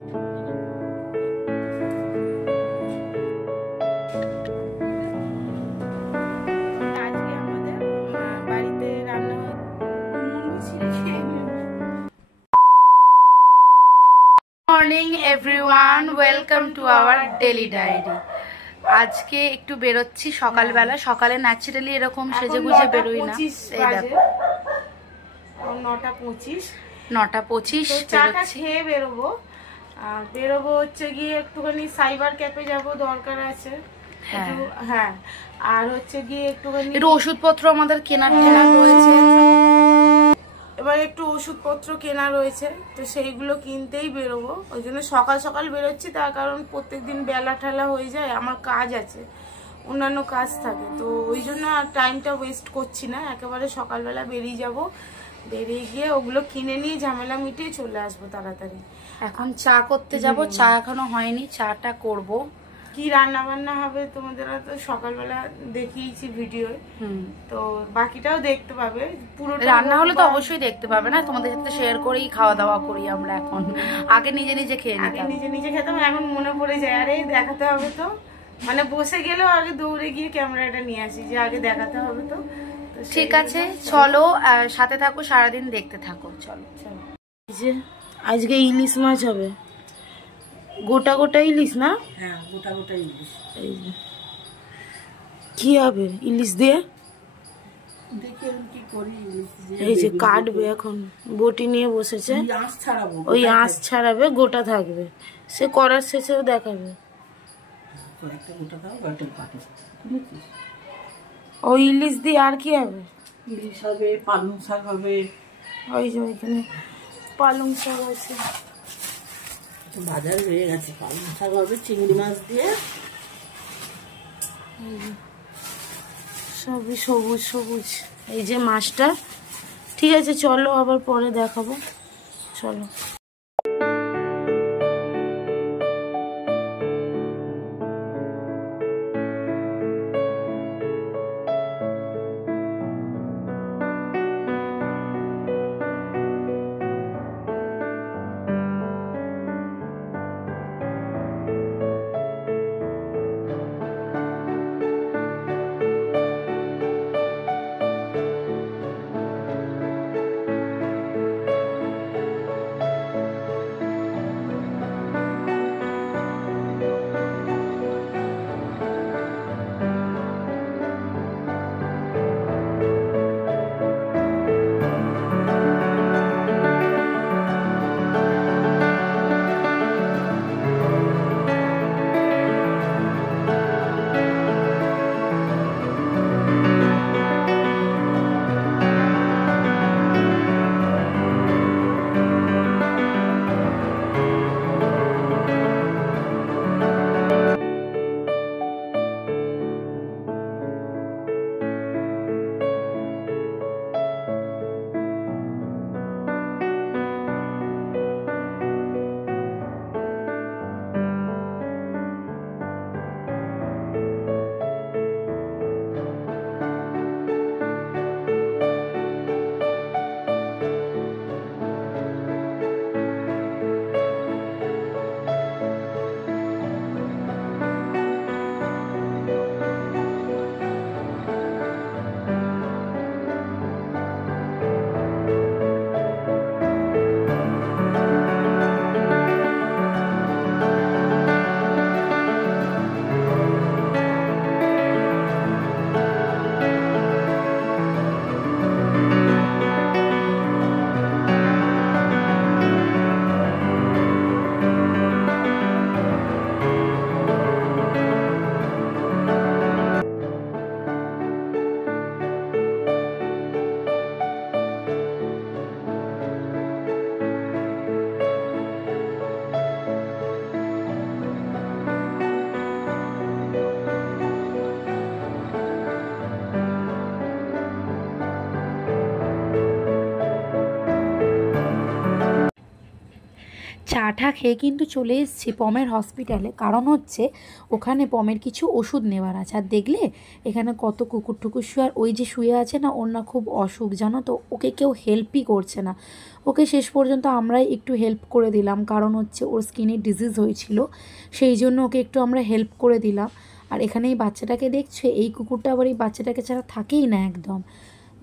Morning everyone, welcome to our daily diary. আজকে একটু বেরোচ্ছি সকালবেলা। সকালে ন্যাচারালি এরকম সেজে গুজে বেরোই না। এই দেখো 9:25 চাটা খেয়ে বেরোবো হচ্ছে গিয়ে একটুখানি সাইবার ক্যাফে যাব, দরকার আছে। হ্যাঁ, আর হচ্ছে গিয়ে একটুখানি ওষুধপত্র আমাদের কেনা রয়েছে। এবার একটু ওষুধপত্র কেনা রয়েছে, তো সেইগুলো কিনতেই বেরোবো। ওই জন্য সকাল সকাল বেরোচ্ছি, তার কারণ প্রত্যেকদিন বেলা ঠেলা হয়ে যায়, আমার কাজ আছে, অন্যান্য কাজ থাকে, তো ওই জন্য আর টাইমটা ওয়েস্ট করছি না। একেবারে সকালবেলা বেরিয়ে যাব, বেরিয়ে গিয়ে ওগুলো কিনে নিয়ে ঝামেলা মিটিয়ে চলে আসবো তাড়াতাড়ি। এখন চা করতে যাব, চা এখনো হয়নি, চাটা করব। কি রান্না বান্না হবে তোমাদের তো সকালবেলা দেখিয়েছি ভিডিও, তো বাকিটাও দেখতে পাবে। পুরো রান্না হলে তো অবশ্যই দেখতে পাবে না, তোমাদের সাথে শেয়ার করেই খাওয়া দাওয়া করি আমরা এখন। আগে নিজে নিজে খেয়ে নিতাম, নিজে খেতাম, এখন মনে পড়ে যায় আরে দেখাতে হবে তো, মানে বসে গেলেও আগে দৌড়ে গিয়ে ক্যামেরাটা নিয়ে আসি যে আগে দেখাতে হবে তো। ঠিক আছে, চলো সাথে থাকো, সারাদিন দেখতে থাকো। চলো চলো। আজকে ইলিশ মাছ হবে, গোটা গোটা ইলিশ না? হ্যাঁ, গোটা গোটা ইলিশ। এই যে কি হবে ইলিশ দিয়ে, দেখি এখন কি করি। এই যে কাটবে, এখন বটি নিয়ে বসেছে, ওই আঁশ ছাড়াবে, গোটা থাকবে, সে করার শেষেও দেখাবে। ওই ইলিশ দিয়ে আর কি হবে? ইলিশ হবে, পালং শাক হবে। ওই যে ওইখানে পালং শাক আছে, বাজার হয়ে গেছে। পালং শাক হবে চিংড়ি মাছ দিয়ে, সবই সবুজ সবুজ। এই যে মাছটা, ঠিক আছে চলো আবার পরে দেখাবো, চলো। ঠা খেয়ে কিন্তু চলে এসেছি পমের হসপিটালে, কারণ হচ্ছে ওখানে পমের কিছু ওষুধ নেওয়ার আছে। আর দেখলে এখানে কত কুকুর টুকুর শুয়ে, আর ওই যে শুয়ে আছে না, ওর না খুব অসুখ জানো তো, ওকে কেউ হেল্পই করছে না। ওকে শেষ পর্যন্ত আমরাই একটু হেল্প করে দিলাম, কারণ হচ্ছে ওর স্কিনে ডিজিজ হয়েছিল, সেই জন্য ওকে একটু আমরা হেল্প করে দিলাম। আর এখানে এই বাচ্চাটাকে দেখছো, এই কুকুরটা আবার এই বাচ্চাটাকে ছাড়া থাকেই না একদম।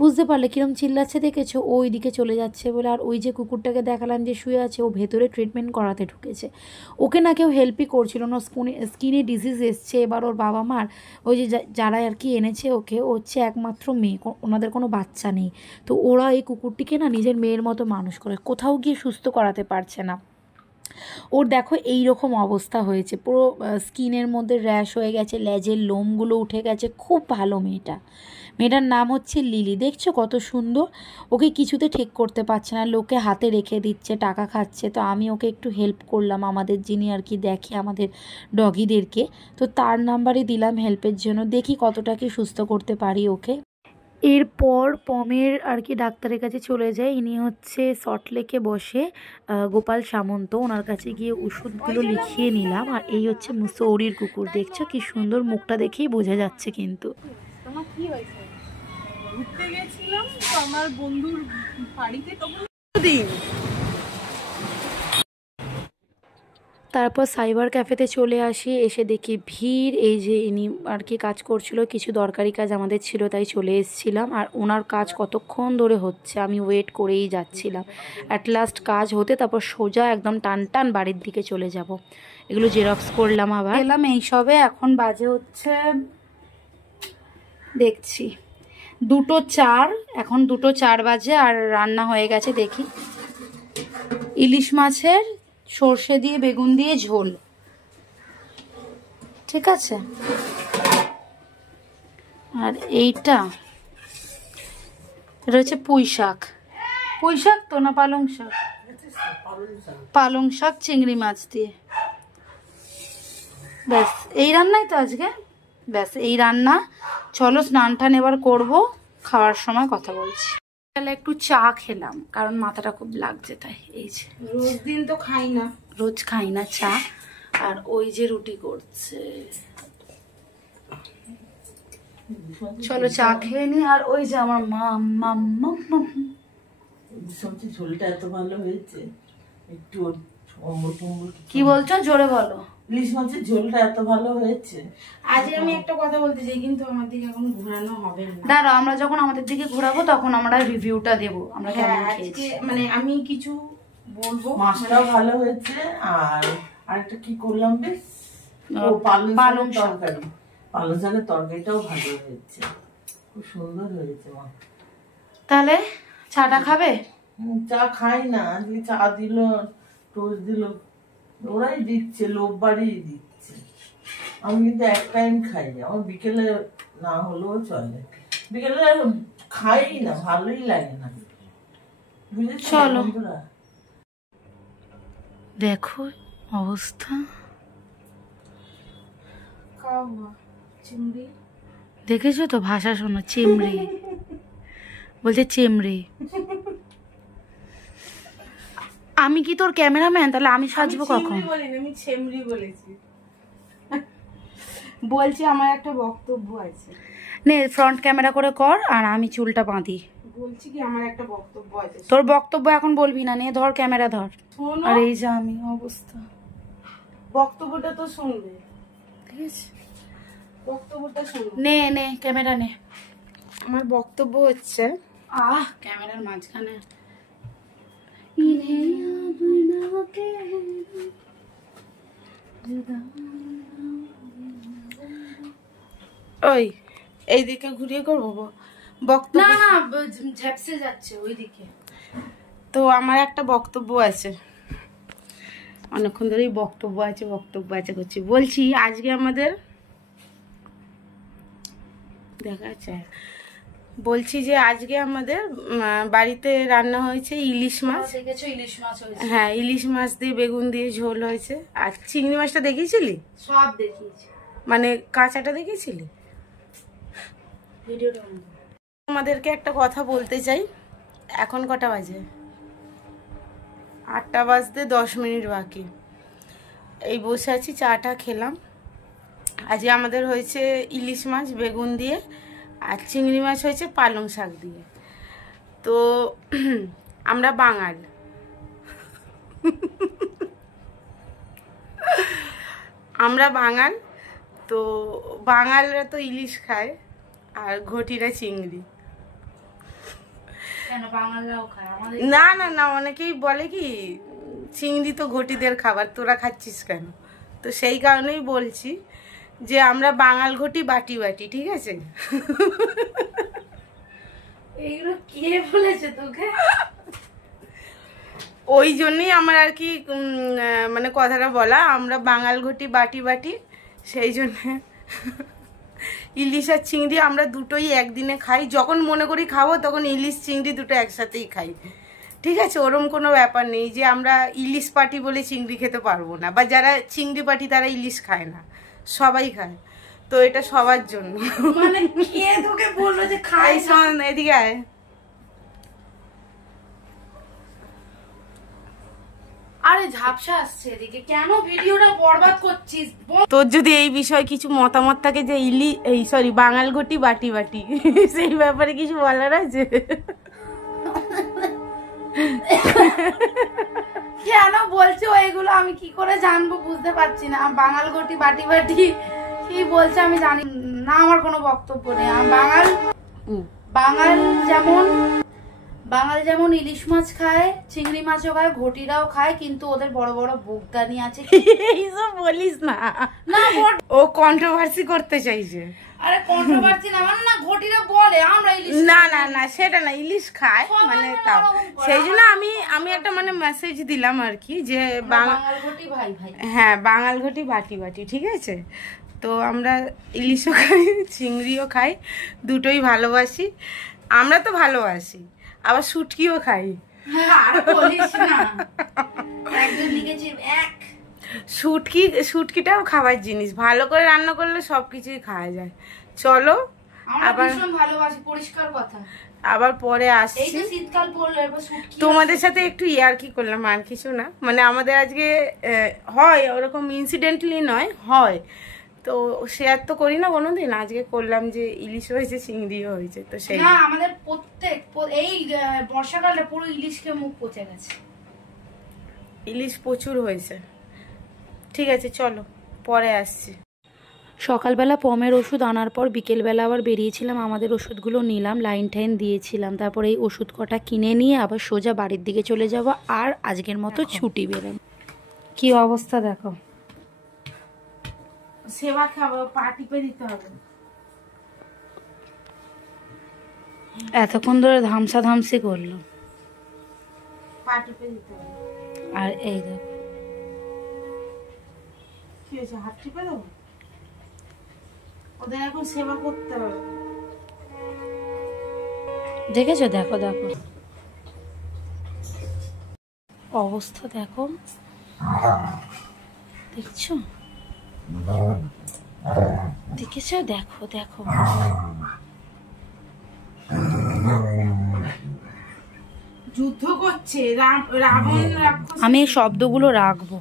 বুঝতে পারলে কীরকম চিল্লাচ্ছে দেখেছো, ওই দিকে চলে যাচ্ছে বলে। আর ওই যে কুকুরটাকে দেখালাম যে শুয়ে আছে, ও ভেতরে ট্রিটমেন্ট করাতে ঢুকেছে। ওকে না কেউ হেল্পই করছিল না, স্কিনে ডিজিজ এসছে। এবার ওর বাবা মার ওই যে যারা আর কি এনেছে ওকে, ও হচ্ছে একমাত্র মেয়ে, ওনাদের কোনো বাচ্চা নেই। তো ওরা এই কুকুরটিকে না নিজের মেয়ের মতো মানুষ করে, কোথাও গিয়ে সুস্থ করাতে পারছে না। ওর দেখো এই রকম অবস্থা হয়েছে, পুরো স্কিনের মধ্যে র্যাশ হয়ে গেছে, লেজের লোমগুলো উঠে গেছে। খুব ভালো মেয়েটার নাম হচ্ছে লিলি, দেখছো কত সুন্দর। ওকে কিছুতে ঠিক করতে পারছে না, লোকে হাতে রেখে দিচ্ছে, টাকা খাচ্ছে। তো আমি ওকে একটু হেল্প করলাম, আমাদের যিনি আর কি দেখে আমাদের ডগিদেরকে, তো তার নাম্বারই দিলাম হেল্পের জন্য। দেখি কতটা কি সুস্থ করতে পারি ওকে। এরপর পমের আর কি ডাক্তারের কাছে চলে যায়। ইনি হচ্ছে সল্টলেকে বসে, গোপাল সামন্ত। ওনার কাছে গিয়ে ওষুধগুলো লিখিয়ে নিলাম। আর এই হচ্ছে মুসৌরির কুকুর, দেখছো কি সুন্দর, মুখটা দেখেই বোঝা যাচ্ছে। কিন্তু তোমার কি হয়েছে? ঘুরতে গেছিলাম তো আমার বন্ধুর বাড়িতে, তখন তারপর সাইবার ক্যাফেতে চলে আসি, এসে দেখি ভিড়। এই যে ইনি আর কি কাজ করছিল, কিছু দরকারি কাজ আমাদের ছিল তাই চলে এসেছিলাম। আর ওনার কাজ কতক্ষণ ধরে হচ্ছে, আমি ওয়েট করেই যাচ্ছিলাম। অ্যাট লাস্ট কাজ হতে তারপর সোজা একদম টান বাড়ির দিকে চলে যাব। এগুলো জেরক্স করলাম, আবার এলাম এই সবে। এখন বাজে হচ্ছে দেখছি 2:04, এখন 2:04 বাজে। আর রান্না হয়ে গেছে, দেখি ইলিশ মাছের সর্ষে দিয়ে বেগুন দিয়ে ঝোল, ঠিক আছে। আর এইটা রয়েছে পুঁই শাক তো না পালং শাক, পালং শাক চিংড়ি মাছ দিয়ে। ব্যাস এই রান্নাই তো আজকে, ব্যাস এই রান্না। চলো স্নান টান এবার করবো, খাওয়ার সময় কথা বলছি। একটু চা খেলাম কারণ মাথাটা খুব লাগছে, তাই এই যে রোজ খাই না চা। আর ওই যে রুটি করছে, চলো চা খেয়ে নি। আর ওই যে আমার মা ঝোলটা এত ভালো হয়েছে, একটু কি বলছো জোরে বলো। ইলিশ মাছের ঝোলটা এত ভালো হয়েছে। আজ আমি একটা কথা বলতে চাই, কিন্তু আমার দিকে এখন ঘোরানো হবে না। দাঁড়াও, আমরা যখন আমাদের দিকে ঘোরাবো তখন আমরা রিভিউটা দেবো আমরা কেমন খেয়েছি। মানে আমি কিছু বলবো, মাছটাও ভালো হয়েছে। আর আরেকটা কি করলাম বেশ, পালং তরকারি, পালং শাকের তরকারিটাও ভালো হয়েছে, খুব সুন্দর হয়েছে। মা তাহলে চাটা খাবে? চা খাই না, আজকে চা দিল, টোস্ট দিল, ওরাই দিচ্ছে, লোভ বাড়িয়ে দিচ্ছে। আমি কিন্তু এক টাইম খাই, আমার বিকেলে না হলেও চলে, বিকেলে খাই না, ভালোই লাগে না। চলো দেখো অবস্থা, দেখেছো তো ভাষা শোনো, চিমড়ি বলছে চিমড়ি। আমি কি তোর ক্যামেরাম্যান? তাহলে আমি সাজবো কখন? আমি ছেমড়ি বলেছি। বলছি আমার একটা বক্তব্য আছে, নে ফ্রন্ট ক্যামেরা করে কর, আর আমি চুলটা বাঁধি। বলছি কি আমার একটা বক্তব্য আছে। তোর বক্তব্য এখন বলবি না, নে ধর ক্যামেরা ধর। শোনো, আর এই যে আমি অবস্থা, বক্তব্যটা তো শুনবে, ঠিক আছে? বক্তব্যটা শুনবে। নে ক্যামেরা নে। আমার বক্তব্য হচ্ছে, ক্যামেরার মাঝখানে ওই এইদিকে ঘুরিয়ে করবো বক্তব্য। না ঝাপসে যাচ্ছে ওইদিকে। তো আমার একটা বক্তব্য আছে, অনেকক্ষণ ধরেই বক্তব্য আছে করছি। বলছি আজকে আমাদের দেখা যাচ্ছে, বলছি যে আজকে আমাদের বাড়িতে রান্না হয়েছে ইলিশ মাছ। দেখেছো ইলিশ মাছ হয়েছে? হ্যাঁ, ইলিশ মাছ দিয়ে বেগুন দিয়ে ঝোল হয়েছে। আর চিংড়ি মাছটা দেখিয়েছিলি? সব দেখিয়েছি, মানে কাঁচাটা দেখিয়েছিলি? ভিডিওটা তোমাদেরকে একটা কথা বলতে চাই। এখন কটা বাজে? 8টা বাজতে 10 মিনিট বাকি। এই বসে আছি, চাটা খেলাম। আজকে আমাদের হয়েছে ইলিশ মাছ বেগুন দিয়ে, আর চিংড়ি মাছ হয়েছে পালং শাক দিয়ে। তো আমরা বাঙাল, আমরা বাঙাল, তো বাঙালরা তো ইলিশ খায় আর ঘটিরা চিংড়ি। না না না, অনেকেই বলে কি চিংড়ি তো ঘটিদের খাবার, তোরা খাচ্ছিস কেন? তো সেই কারণেই বলছি যে আমরা বাঙাল ঘটি বাটি বাটি, ঠিক আছে? এইগুলো কে বলেছে তোকে? ওই জন্যই আমার আর কি মানে কথাটা বলা, আমরা বাঙাল ঘটি বাটি বাটি। সেই জন্য ইলিশ আর চিংড়ি আমরা দুটোই একদিনে খাই। যখন মনে করি খাবো তখন ইলিশ চিংড়ি দুটো একসাথেই খাই, ঠিক আছে? ওরম কোনো ব্যাপার নেই যে আমরা ইলিশ পাটি বলে চিংড়ি খেতে পারবো না, বা যারা চিংড়ি পাটি তারা ইলিশ খায় না, সবাই খায়। তো এটা সবার জন্য। মানে কে তোকে বললো যে খাই? শোন, এদিকে আয়। আরে ঝাপসা আসছে এদিকে, কেন ভিডিওটা বরবাদ করছিস? তোর যদি এই বিষয়ে কিছু মতামত থাকে যে বাঙাল ঘটি বাটি বাটি, সেই ব্যাপারে কিছু বলার আছে? কেন বলছো এগুলো? আমি কি করে জানবো, বুঝতে পারছি না। বাঙাল ঘটি বাটি বাটি কি বলছে আমি জানি না, আমার কোনো বক্তব্য নেই। বাঙাল যেমন ইলিশ মাছ খায়, চিংড়ি মাছও খায়, ঘটিরাও খায়, কিন্তু ওদের বড় বড় বুকদানি আছে। এইসব বলিস না, ও কন্ট্রোভার্সি করতে চাইছে। আরে কন্ট্রোভার্সি না, মানে না, ঘটিরা বলে আমরা ইলিশ, না না না, সেটা না, ইলিশ খায় মানে তাও। সেই জন্য আমি একটা মানে মেসেজ দিলাম আর কি, যে বাঙাল ঘটি ভাই ভাই। হ্যাঁ, বাঙাল ঘটি বাটি বাটি, ঠিক আছে? তো আমরা ইলিশও খাই, চিংড়িও খাই, দুটোই ভালোবাসি। আমরা তো ভালোবাসি, আবার শুটকিও খাই। শুটকিটাও খাবার জিনিস, ভালো করে রান্না করলে সবকিছুই খাওয়া যায়। চলো আবার, ভালোবাসি, পরিষ্কার কথা। আবার পরে আসছি। শীতকাল পড়লে তোমাদের সাথে একটু ইয়ার্কি করলাম, আর কিছু না। মানে আমাদের আজকে হয় ওরকম, ইনসিডেন্টলি নয়, হয় তো শেয়ার তো করি না কোনোদিন। আজকে করলাম যে ইলিশ হয়েছে, চিংড়িও হয়েছে। তো সেই না, আমাদের এই বর্ষাকালে পুরো ইলিশকে মুখ পচে গেছে। ইলিশ প্রচুর হয়েছে। ঠিক আছে, চলো পরে আসছি। সকালবেলা পমের ওষুধ আনার পর বিকেলবেলা আবার বেরিয়েছিলাম, আমাদের ওষুধগুলো নিলাম, লাইন টাইন দিয়েছিলাম। তারপর এই ওষুধ কটা কিনে নিয়ে আবার সোজা বাড়ির দিকে চলে যাব, আর আজকের মতো ছুটি বেরোন। কি অবস্থা দেখো, সেবা খাবো, পা টিপে দিতে হবে। এতক্ষণ ধরে ধামসি করলো, পা টিপে দিতে হবে। আর এই দেখো কি হয়েছে, হাত টিপে দেবো? ওদের এখন সেবা করতে হবে। দেখেছো? দেখো দেখো অবস্থা, দেখো, দেখছো দেখেছো? দেখো দেখো, যুদ্ধ করছে রাবণ রাক্ষস। আমি এই শব্দগুলো রাখবো।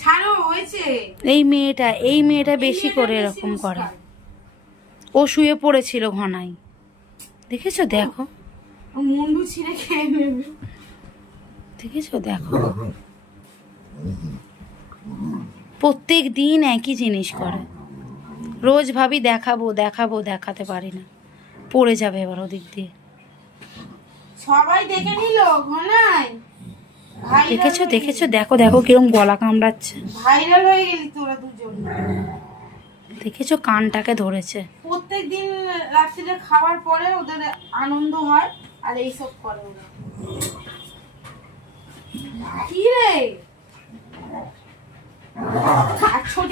ছাড়ো, হয়েছে। এই মেয়েটা বেশি করে এরকম করে। ও শুয়ে পড়েছিল ঘনাই, দেখেছো? দেখো মুন্ডু ছিঁড়ে খেয়ে নেবে, দেখেছো? দেখো প্রত্যেক দিন একই জিনিস করে। রোজ ভাবি দেখাবো দেখাবো, দেখাতে পারি না, পড়ে যাবে এবার ওদিক দিয়ে। সবাই দেখে নিল ঘনাই। দেখেছো? দেখেছো? দেখো দেখো কিরম গলা কামড়াচ্ছে। ভাইরাল হয়ে গেলি তোরা দুজন। দেখেছো? কানটাকে ধরেছে। প্রত্যেক দিন রাত্রিরে খাওয়ার পরে ওদের আনন্দ হয়, আর এইসব করে ওরা। কি রে, ছোট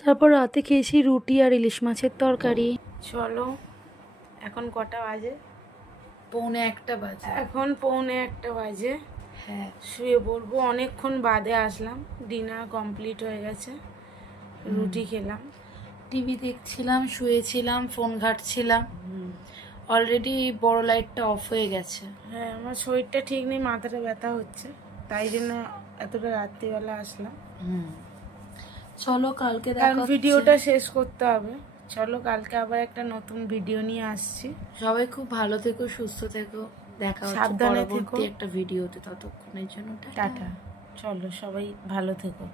তারপর রাতে খেয়েছি রুটি আর ইলিশ মাছের তরকারি। চলো, এখন কটা বাজে? পৌনে একটা বাজে। এখন পৌনে একটা বাজে। হ্যাঁ, শুয়ে পড়বো। অনেকক্ষণ বাদে আসলাম, ডিনার কমপ্লিট হয়ে গেছে, রুটি খেলাম। টিভি দেখছিলাম, শুয়েছিলাম, ফোন ঘাঁটছিলাম। অলরেডি বড় লাইটটা অফ হয়ে গেছে। হ্যাঁ, আমার শরীরটা ঠিক নেই, মাথাটা ব্যথা হচ্ছে, তাই জন্য এতটা রাত্রিবেলা আসলাম। চলো কালকে কারণ দেখা ভিডিওটা শেষ করতে হবে। চলো কালকে আবার একটা নতুন ভিডিও নিয়ে আসছি। সবাই খুব ভালো থেকো, সুস্থ থেকো, দেখা হচ্ছে সাবধানে পরবর্তী থেকো। একটা ভিডিওতে। ততক্ষণের জন্য টাটা। টাটা। চলো সবাই ভালো থেকো।